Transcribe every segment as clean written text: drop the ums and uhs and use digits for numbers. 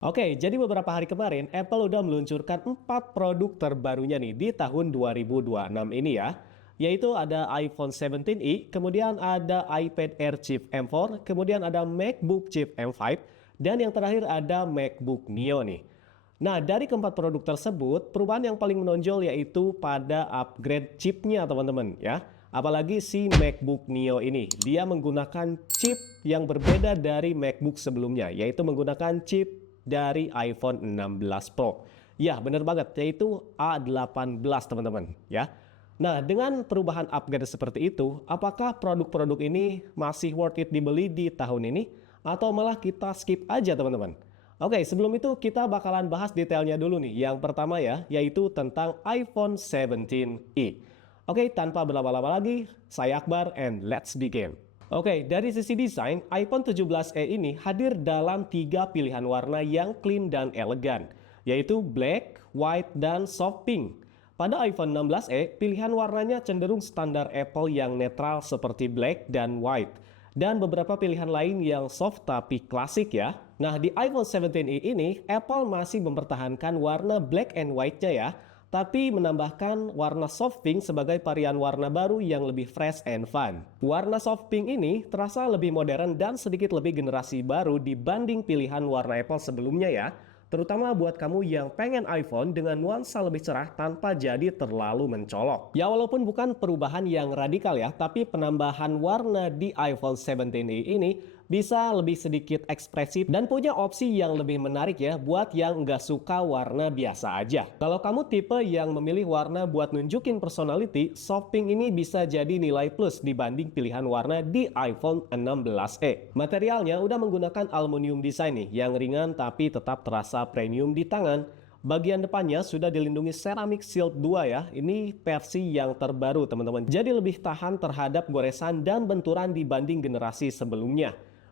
Oke, jadi beberapa hari kemarin Apple udah meluncurkan 4 produk terbarunya nih di tahun 2026 ini ya. Yaitu ada iPhone 17i, kemudian ada iPad Air Chip M4, kemudian ada MacBook Chip M5, dan yang terakhir ada MacBook Neo nih. Nah, dari keempat produk tersebut, perubahan yang paling menonjol yaitu pada upgrade chipnya teman-teman ya. Apalagi si MacBook Neo ini, dia menggunakan chip yang berbeda dari MacBook sebelumnya, yaitu menggunakan chip dari iPhone 16 Pro. Ya, benar banget, yaitu A18 teman-teman ya. Nah, dengan perubahan upgrade seperti itu, apakah produk-produk ini masih worth it dibeli di tahun ini? Atau malah kita skip aja teman-teman? Oke, sebelum itu kita bakalan bahas detailnya dulu nih. Yang pertama ya, yaitu tentang iPhone 17e. Oke, tanpa berlama-lama lagi, saya Akbar and let's begin. Oke, dari sisi desain, iPhone 17e ini hadir dalam 3 pilihan warna yang clean dan elegan, yaitu black, white, dan soft pink. Pada iPhone 16e, pilihan warnanya cenderung standar Apple yang netral seperti black dan white, dan beberapa pilihan lain yang soft tapi klasik ya. Nah, di iPhone 17e ini, Apple masih mempertahankan warna black and white-nya ya, tapi menambahkan warna soft pink sebagai varian warna baru yang lebih fresh and fun. Warna soft pink ini terasa lebih modern dan sedikit lebih generasi baru dibanding pilihan warna Apple sebelumnya ya, terutama buat kamu yang pengen iPhone dengan nuansa lebih cerah tanpa jadi terlalu mencolok. Ya, walaupun bukan perubahan yang radikal ya, tapi penambahan warna di iPhone 17e ini bisa lebih sedikit ekspresif dan punya opsi yang lebih menarik ya buat yang nggak suka warna biasa aja. Kalau kamu tipe yang memilih warna buat nunjukin personality, soft pink ini bisa jadi nilai plus dibanding pilihan warna di iPhone 16e. Materialnya udah menggunakan aluminium design nih, yang ringan tapi tetap terasa premium di tangan. Bagian depannya sudah dilindungi Ceramic Shield 2 ya. Ini versi yang terbaru teman-teman. Jadi lebih tahan terhadap goresan dan benturan dibanding generasi sebelumnya.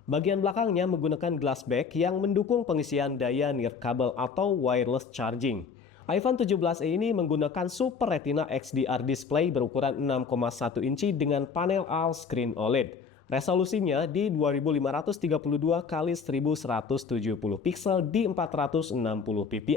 Bagian belakangnya menggunakan glass back yang mendukung pengisian daya nirkabel atau wireless charging. iPhone 17e ini menggunakan Super Retina XDR display berukuran 6,1 inci dengan panel all-screen OLED. Resolusinya di 2532 x 1170 pixel di 460 ppi.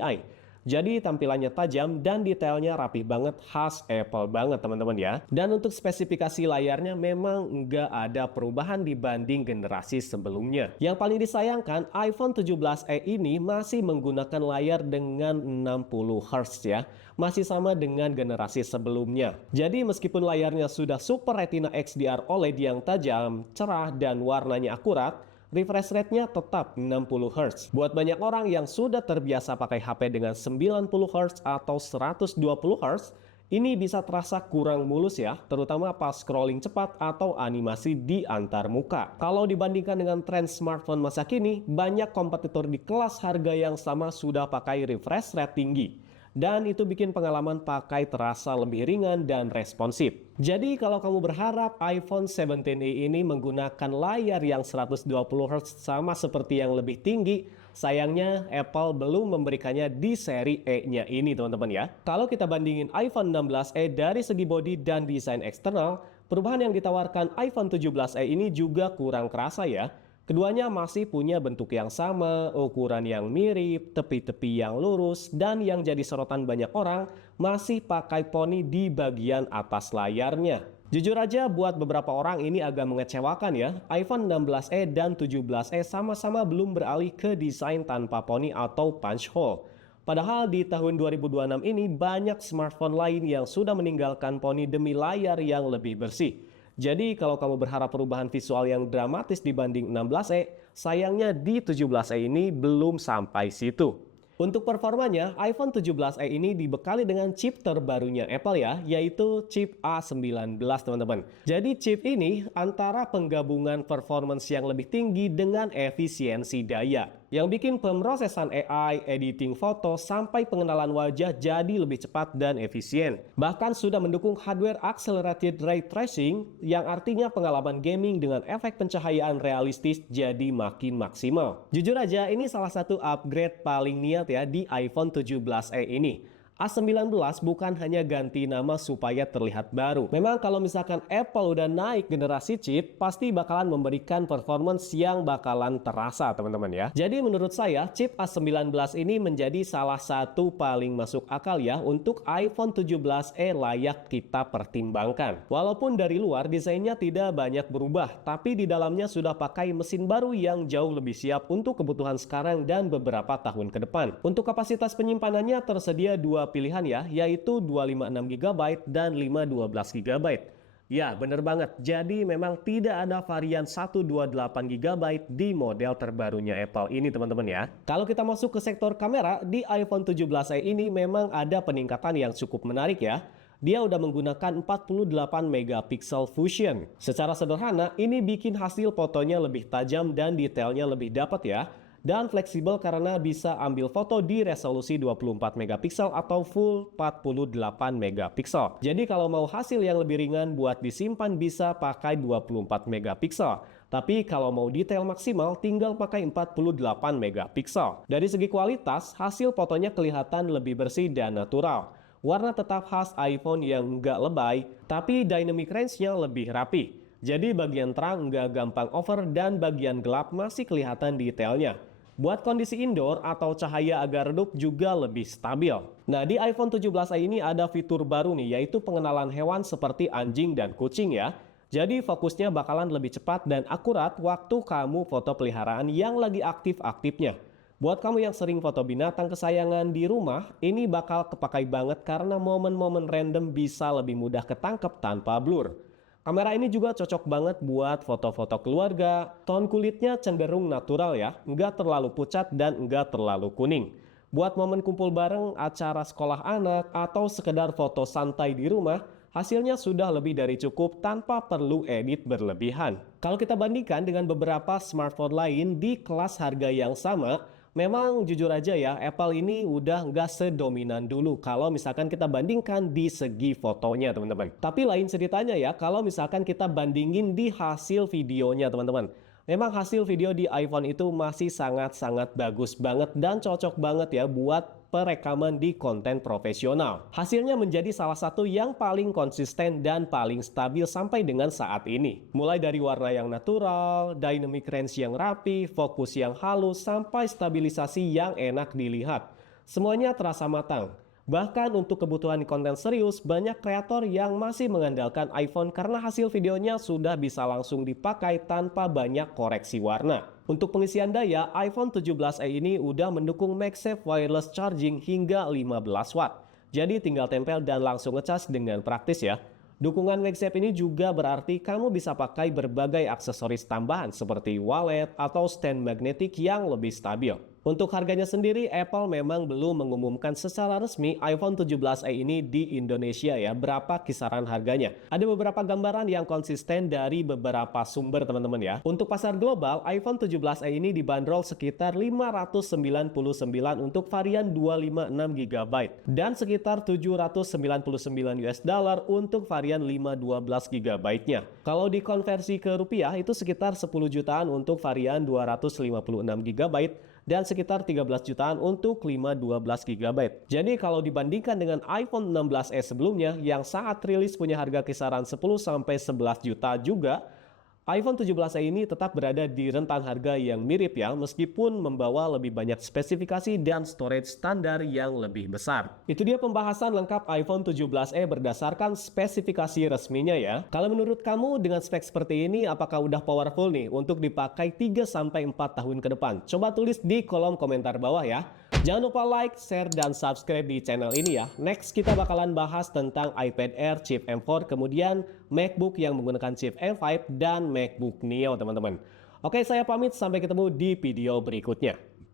Jadi tampilannya tajam dan detailnya rapih banget, khas Apple banget teman-teman ya. Dan untuk spesifikasi layarnya memang nggak ada perubahan dibanding generasi sebelumnya. Yang paling disayangkan, iPhone 17e ini masih menggunakan layar dengan 60 Hz ya. Masih sama dengan generasi sebelumnya. Jadi meskipun layarnya sudah Super Retina XDR OLED yang tajam, cerah, dan warnanya akurat, refresh rate-nya tetap 60 Hz. Buat banyak orang yang sudah terbiasa pakai HP dengan 90 Hz atau 120 Hz, ini bisa terasa kurang mulus ya, terutama pas scrolling cepat atau animasi di antar muka. Kalau dibandingkan dengan tren smartphone masa kini, banyak kompetitor di kelas harga yang sama sudah pakai refresh rate tinggi. Dan itu bikin pengalaman pakai terasa lebih ringan dan responsif. Jadi kalau kamu berharap iPhone 17e ini menggunakan layar yang 120 Hz sama seperti yang lebih tinggi, sayangnya Apple belum memberikannya di seri E-nya ini teman-teman ya. Kalau kita bandingin iPhone 16e dari segi bodi dan desain eksternal, perubahan yang ditawarkan iPhone 17e ini juga kurang kerasa ya. Keduanya masih punya bentuk yang sama, ukuran yang mirip, tepi-tepi yang lurus, dan yang jadi sorotan banyak orang masih pakai poni di bagian atas layarnya. Jujur aja buat beberapa orang ini agak mengecewakan ya, iPhone 16e dan 17e sama-sama belum beralih ke desain tanpa poni atau punch hole. Padahal di tahun 2026 ini banyak smartphone lain yang sudah meninggalkan poni demi layar yang lebih bersih. Jadi kalau kamu berharap perubahan visual yang dramatis dibanding 16e, sayangnya di 17e ini belum sampai situ. Untuk performanya, iPhone 17e ini dibekali dengan chip terbarunya Apple ya, yaitu chip A19 teman-teman. Jadi chip ini antara penggabungan performance yang lebih tinggi dengan efisiensi daya, yang bikin pemrosesan AI, editing foto, sampai pengenalan wajah jadi lebih cepat dan efisien. Bahkan sudah mendukung hardware accelerated ray tracing, yang artinya pengalaman gaming dengan efek pencahayaan realistis jadi makin maksimal. Jujur aja, ini salah satu upgrade paling niat ya di iPhone 17e ini. A19 bukan hanya ganti nama supaya terlihat baru. Memang kalau misalkan Apple udah naik generasi chip, pasti bakalan memberikan performance yang bakalan terasa teman-teman ya. Jadi menurut saya, chip A19 ini menjadi salah satu paling masuk akal ya untuk iPhone 17e layak kita pertimbangkan. Walaupun dari luar desainnya tidak banyak berubah, tapi di dalamnya sudah pakai mesin baru yang jauh lebih siap untuk kebutuhan sekarang dan beberapa tahun ke depan. Untuk kapasitas penyimpanannya tersedia dua pilihan ya, yaitu 256 GB dan 512 GB. Ya, bener banget. Jadi memang tidak ada varian 128 GB di model terbarunya Apple ini teman-teman ya. Kalau kita masuk ke sektor kamera, di iPhone 17e ini memang ada peningkatan yang cukup menarik ya. Dia udah menggunakan 48 megapiksel Fusion. Secara sederhana, ini bikin hasil fotonya lebih tajam dan detailnya lebih dapat ya. Dan fleksibel karena bisa ambil foto di resolusi 24 megapiksel atau full 48 megapiksel. Jadi kalau mau hasil yang lebih ringan buat disimpan bisa pakai 24 megapiksel. Tapi kalau mau detail maksimal tinggal pakai 48 megapiksel. Dari segi kualitas, hasil fotonya kelihatan lebih bersih dan natural. Warna tetap khas iPhone yang nggak lebay, tapi dynamic range-nya lebih rapi. Jadi bagian terang nggak gampang over dan bagian gelap masih kelihatan detailnya. Buat kondisi indoor atau cahaya agak redup juga lebih stabil. Nah, di iPhone 17 ini ada fitur baru nih, yaitu pengenalan hewan seperti anjing dan kucing ya. Jadi fokusnya bakalan lebih cepat dan akurat waktu kamu foto peliharaan yang lagi aktif-aktifnya. Buat kamu yang sering foto binatang kesayangan di rumah, ini bakal kepakai banget karena momen-momen random bisa lebih mudah ketangkep tanpa blur. Kamera ini juga cocok banget buat foto-foto keluarga. Tone kulitnya cenderung natural ya, nggak terlalu pucat dan nggak terlalu kuning. Buat momen kumpul bareng, acara sekolah anak, atau sekedar foto santai di rumah, hasilnya sudah lebih dari cukup tanpa perlu edit berlebihan. Kalau kita bandingkan dengan beberapa smartphone lain di kelas harga yang sama, memang jujur aja ya, Apple ini udah nggak sedominan dulu kalau misalkan kita bandingkan di segi fotonya teman-teman. Tapi lain ceritanya ya, kalau misalkan kita bandingin di hasil videonya teman-teman. Memang hasil video di iPhone itu masih sangat-sangat bagus banget dan cocok banget ya buat perekaman di konten profesional. Hasilnya menjadi salah satu yang paling konsisten dan paling stabil sampai dengan saat ini. Mulai dari warna yang natural, dynamic range yang rapi, fokus yang halus, sampai stabilisasi yang enak dilihat. Semuanya terasa matang. Bahkan untuk kebutuhan konten serius, banyak kreator yang masih mengandalkan iPhone karena hasil videonya sudah bisa langsung dipakai tanpa banyak koreksi warna. Untuk pengisian daya, iPhone 17e ini udah mendukung MagSafe wireless charging hingga 15 watt. Jadi tinggal tempel dan langsung ngecas dengan praktis ya. Dukungan MagSafe ini juga berarti kamu bisa pakai berbagai aksesoris tambahan seperti wallet atau stand magnetik yang lebih stabil. Untuk harganya sendiri, Apple memang belum mengumumkan secara resmi iPhone 17e ini di Indonesia ya, berapa kisaran harganya. Ada beberapa gambaran yang konsisten dari beberapa sumber teman-teman ya. Untuk pasar global, iPhone 17e ini dibanderol sekitar 599 untuk varian 256 GB dan sekitar 799 US dollar untuk varian 512 GB-nya. Kalau dikonversi ke rupiah itu sekitar 10 jutaan untuk varian 256 GB dan sekitar 13 jutaan untuk 512 GB. Jadi kalau dibandingkan dengan iPhone 16e sebelumnya yang saat rilis punya harga kisaran 10-11 juta juga, iPhone 17e ini tetap berada di rentan harga yang mirip ya, meskipun membawa lebih banyak spesifikasi dan storage standar yang lebih besar. Itu dia pembahasan lengkap iPhone 17e berdasarkan spesifikasi resminya ya. Kalau menurut kamu dengan spek seperti ini, apakah udah powerful nih untuk dipakai 3-4 tahun ke depan? Coba tulis di kolom komentar bawah ya. Jangan lupa like, share, dan subscribe di channel ini ya. Next kita bakalan bahas tentang iPad Air chip M4, kemudian MacBook yang menggunakan chip M5, dan MacBook Neo teman-teman. Oke, saya pamit, sampai ketemu di video berikutnya.